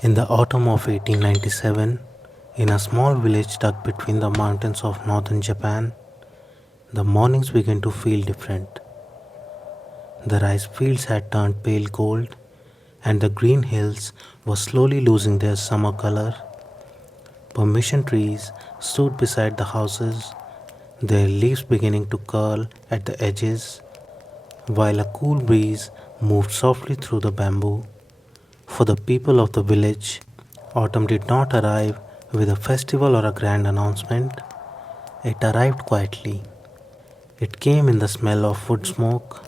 In the autumn of 1897, in a small village tucked between the mountains of northern Japan, the mornings began to feel different. The rice fields had turned pale gold, and the green hills were slowly losing their summer color. Permission trees stood beside the houses, their leaves beginning to curl at the edges, while a cool breeze moved softly through the bamboo. For the people of the village, autumn did not arrive with a festival or a grand announcement. It arrived quietly. It came in the smell of wood smoke,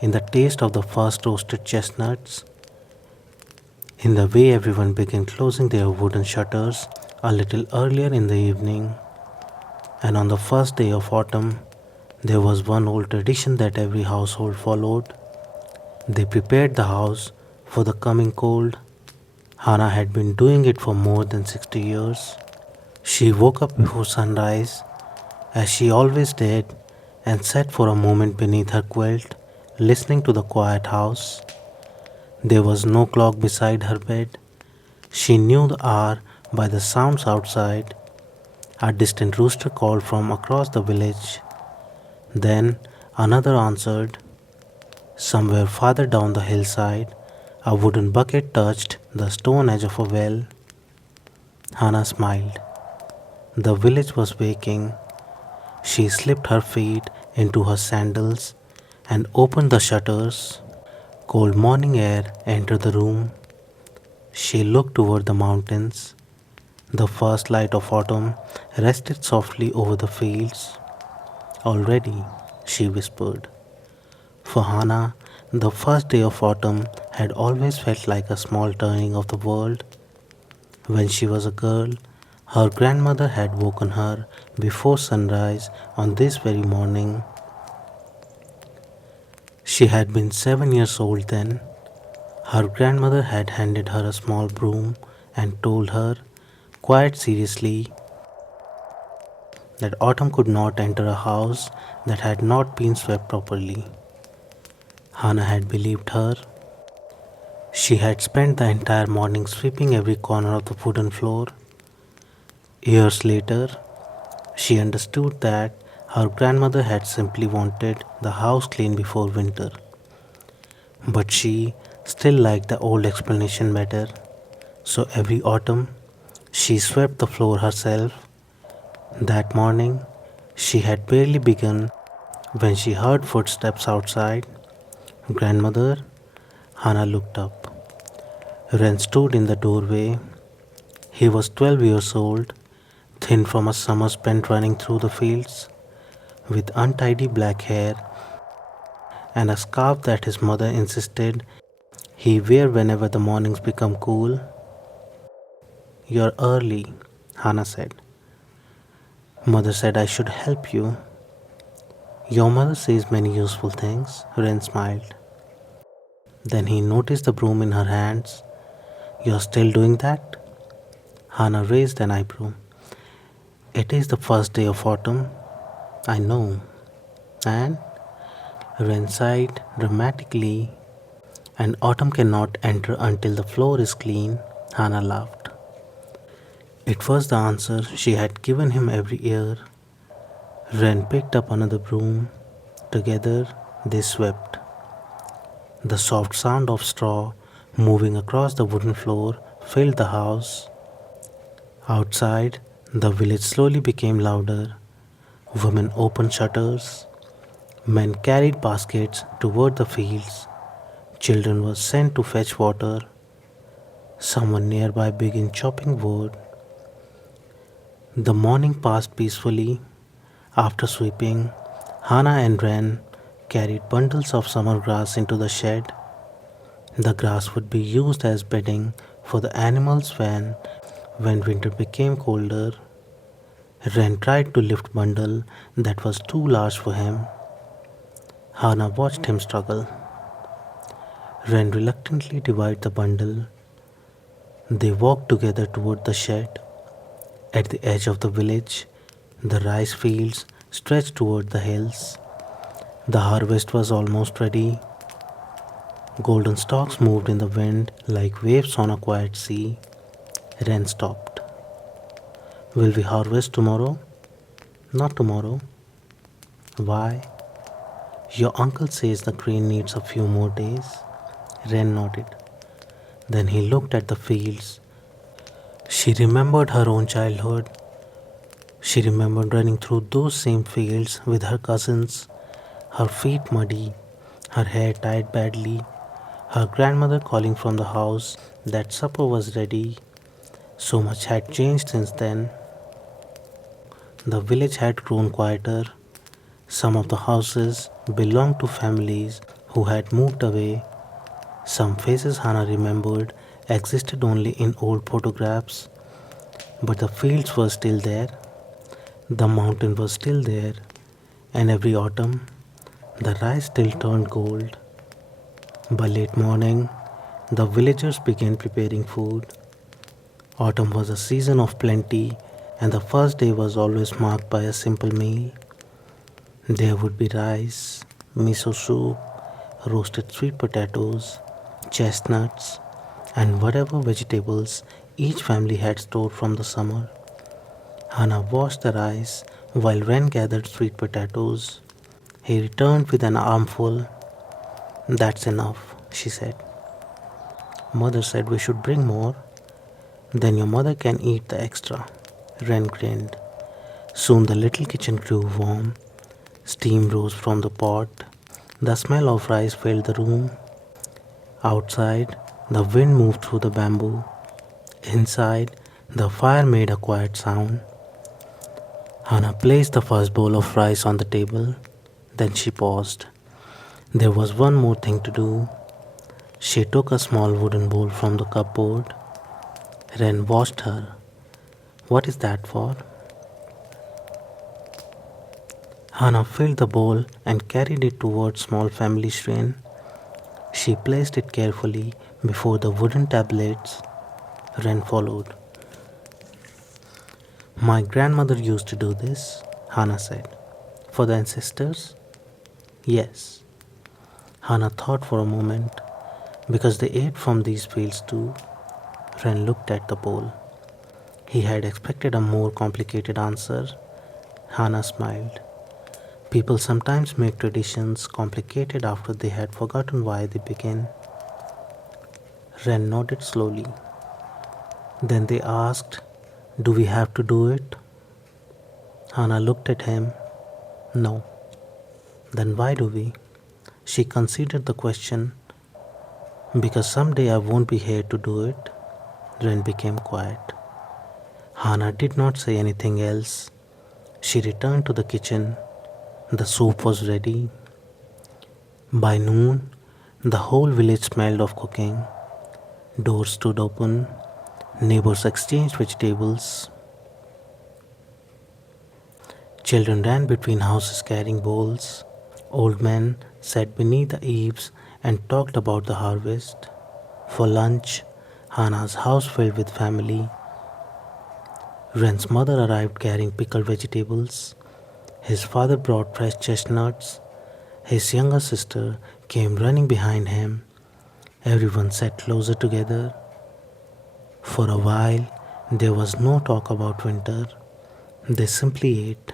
in the taste of the first roasted chestnuts, in the way everyone began closing their wooden shutters a little earlier in the evening. And on the first day of autumn, there was one old tradition that every household followed. They prepared the house for the coming cold. Hana had been doing it for more than 60 years. She woke up before sunrise, as she always did, and sat for a moment beneath her quilt, listening to the quiet house. There was no clock beside her bed. She knew the hour by the sounds outside. A distant rooster called from across the village. Then another answered. Somewhere farther down the hillside, a wooden bucket touched the stone edge of a well. Hannah smiled. The village was waking. She slipped her feet into her sandals and opened the shutters. Cold morning air entered the room. She looked toward the mountains. The first light of autumn rested softly over the fields. Already, she whispered. For Hannah, the first day of autumn had always felt like a small turning of the world. When she was a girl, her grandmother had woken her before sunrise on this very morning. She had been 7 years old then. Her grandmother had handed her a small broom and told her, quite seriously, that autumn could not enter a house that had not been swept properly. Hannah had believed her. She had spent the entire morning sweeping every corner of the wooden floor. Years later, she understood that her grandmother had simply wanted the house clean before winter. But she still liked the old explanation better. So every autumn, she swept the floor herself. That morning, she had barely begun when she heard footsteps outside. Grandmother, Hannah looked up. Ren stood in the doorway. He was 12 years old, thin from a summer spent running through the fields, with untidy black hair and a scarf that his mother insisted he wear whenever the mornings become cool. You're early, Hannah said. Mother said I should help you. Your mother says many useful things, Ren smiled. Then he noticed the broom in her hands. You're still doing that? Hannah raised an eyebrow. It is the first day of autumn. I know. And Ren sighed dramatically. And autumn cannot enter until the floor is clean, Hannah laughed. It was the answer she had given him every year. Ren picked up another broom. Together they swept. The soft sound of straw moving across the wooden floor filled the house. Outside, the village slowly became louder. Women opened shutters. Men carried baskets toward the fields. Children were sent to fetch water. Someone nearby began chopping wood. The morning passed peacefully. After sweeping, Hannah and Ren carried bundles of summer grass into the shed. The grass would be used as bedding for the animals when winter became colder. Ren tried to lift bundle that was too large for him. Hannah watched him struggle. Ren reluctantly divided the bundle. They walked together toward the shed. At the edge of the village, the rice fields stretched toward the hills. The harvest was almost ready. Golden stalks moved in the wind like waves on a quiet sea. Wren stopped. Will we harvest tomorrow? Not tomorrow. Why? Your uncle says the grain needs a few more days. Wren nodded. Then he looked at the fields. She remembered her own childhood. She remembered running through those same fields with her cousins, her feet muddy, her hair tied badly, her grandmother calling from the house that supper was ready. So much had changed since then. The village had grown quieter. Some of the houses belonged to families who had moved away. Some faces Hannah remembered existed only in old photographs, but the fields were still there, the mountain was still there, and every autumn the rice still turned gold. By late morning, the villagers began preparing food. Autumn was a season of plenty, and the first day was always marked by a simple meal. There would be rice, miso soup, roasted sweet potatoes, chestnuts, and whatever vegetables each family had stored from the summer. Hannah washed the rice while Wren gathered sweet potatoes. He returned with an armful. That's enough, she said. Mother said we should bring more. Then your mother can eat the extra. Wren grinned. Soon the little kitchen grew warm. Steam rose from the pot. The smell of rice filled the room. Outside, the wind moved through the bamboo. Inside, the fire made a quiet sound. Hannah placed the first bowl of rice on the table. Then she paused. There was one more thing to do. She took a small wooden bowl from the cupboard. Wren watched her. What is that for? Hannah filled the bowl and carried it towards small family shrine. She placed it carefully before the wooden tablets. Wren followed. My grandmother used to do this, Hannah said. For the ancestors? Yes. Hannah thought for a moment. Because they ate from these fields too. Wren looked at the bowl. He had expected a more complicated answer. Hannah smiled. People sometimes make traditions complicated after they had forgotten why they began. Wren nodded slowly. Then they asked, do we have to do it? Hannah looked at him. No. Then why do we? She considered the question. Because someday I won't be here to do it. Wren became quiet. Hannah did not say anything else. She returned to the kitchen. The soup was ready. By noon, the whole village smelled of cooking. Doors stood open. Neighbors exchanged vegetables. Children ran between houses carrying bowls. Old men sat beneath the eaves and talked about the harvest. For lunch, Hannah's house filled with family. Wren's mother arrived carrying pickled vegetables. His father brought fresh chestnuts. His younger sister came running behind him. Everyone sat closer together. For a while, there was no talk about winter. They simply ate.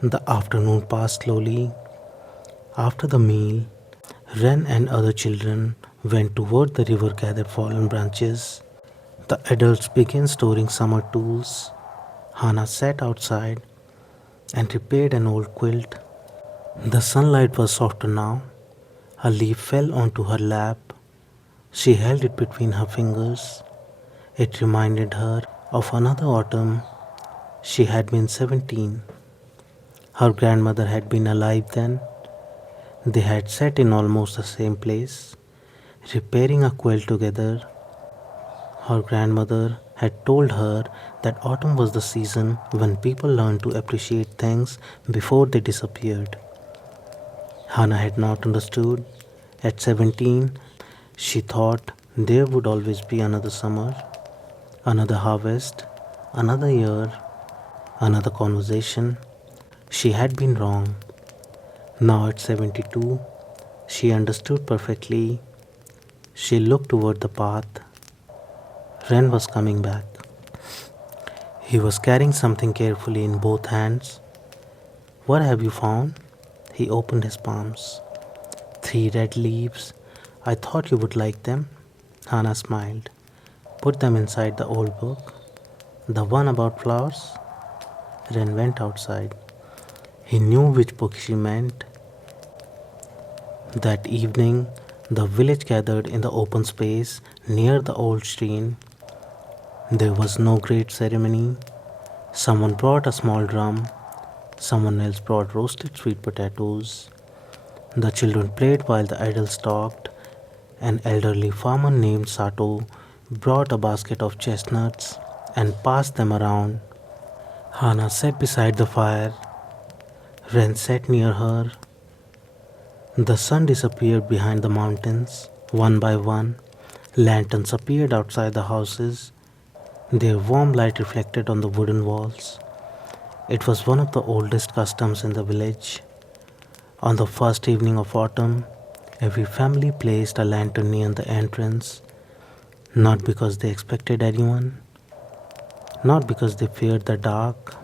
The afternoon passed slowly. After the meal, Wren and other children went toward the river gather fallen branches. The adults began storing summer tools. Hannah sat outside and repaired an old quilt. The sunlight was softer now. A leaf fell onto her lap. She held it between her fingers. It reminded her of another autumn. She had been 17. Her grandmother had been alive then. They had sat in almost the same place, repairing a quilt together. Her grandmother had told her that autumn was the season when people learned to appreciate things before they disappeared. Hannah had not understood. At 17, she thought there would always be another summer, another harvest, another year, another conversation. She had been wrong. Now at 72, She understood perfectly. She looked toward the path. Ren was coming back. He was carrying something carefully in both hands. What have you found? He opened his palms. Three red leaves. I thought you would like them. Hana smiled. Put them inside the old book. The one about flowers? Ren went outside. He knew which book she meant. That evening, the village gathered in the open space near the old stream. There was no great ceremony. Someone brought a small drum, someone else brought roasted sweet potatoes. The children played while the adults talked. An elderly farmer named Sato brought a basket of chestnuts and passed them around. Hana sat beside the fire. Ren sat near her. The sun disappeared behind the mountains. One by one, lanterns appeared outside the houses. Their warm light reflected on the wooden walls. It was one of the oldest customs in the village. On the first evening of autumn, every family placed a lantern near the entrance, not because they expected anyone, not because they feared the dark.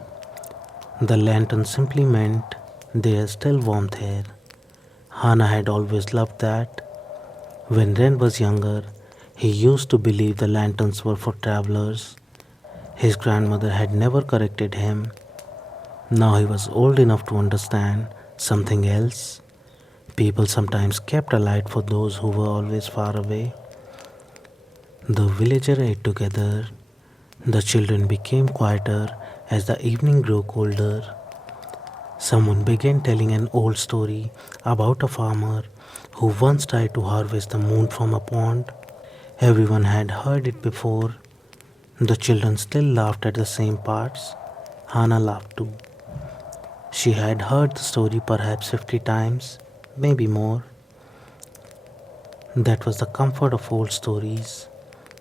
The lantern simply meant there is still warmth here. Hana had always loved that. When Ren was younger, he used to believe the lanterns were for travelers. His grandmother had never corrected him. Now he was old enough to understand something else. People sometimes kept a light for those who were always far away. The villagers ate together. The children became quieter as the evening grew colder. Someone began telling an old story about a farmer who once tried to harvest the moon from a pond. Everyone had heard it before. The children still laughed at the same parts. Hana laughed too. She had heard the story perhaps 50 times, maybe more. That was the comfort of old stories.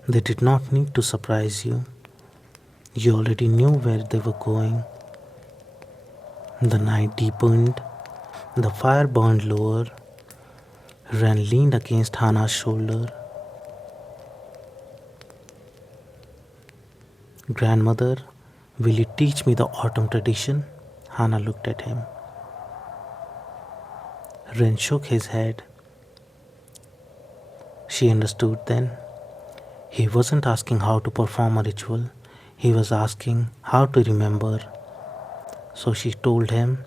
They did not need to surprise you. You already knew where they were going. The night deepened. The fire burned lower. Ren leaned against Hana's shoulder. Grandmother, will you teach me the autumn tradition? Hana looked at him. Ren shook his head. She understood then. He wasn't asking how to perform a ritual. He was asking how to remember. So she told him.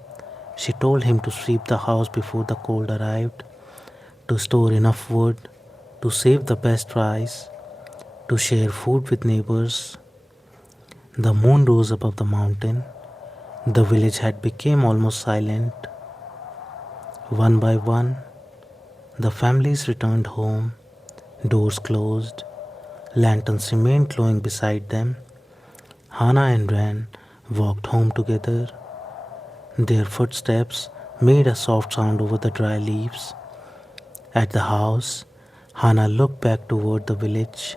She told him to sweep the house before the cold arrived, to store enough wood, to save the best rice, to share food with neighbors. The moon rose above the mountain. The village had become almost silent. One by one, the families returned home, doors closed, lanterns remained glowing beside them. Hana and Ran walked home together. Their footsteps made a soft sound over the dry leaves. At the house, Hana looked back toward the village.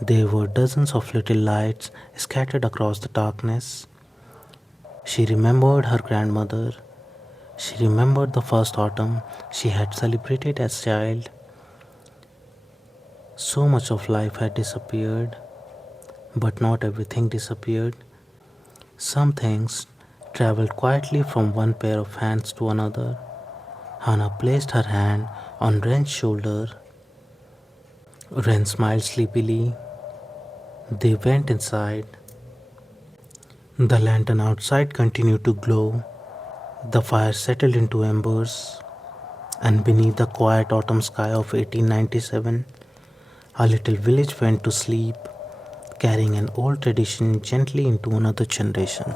There were dozens of little lights scattered across the darkness. She remembered her grandmother. She remembered the first autumn she had celebrated as a child. So much of life had disappeared, but not everything disappeared. Some things traveled quietly from one pair of hands to another. Hana placed her hand on Ren's shoulder. Ren smiled sleepily. They went inside. The lantern outside continued to glow. The fire settled into embers, and beneath the quiet autumn sky of 1897, a little village went to sleep, carrying an old tradition gently into another generation.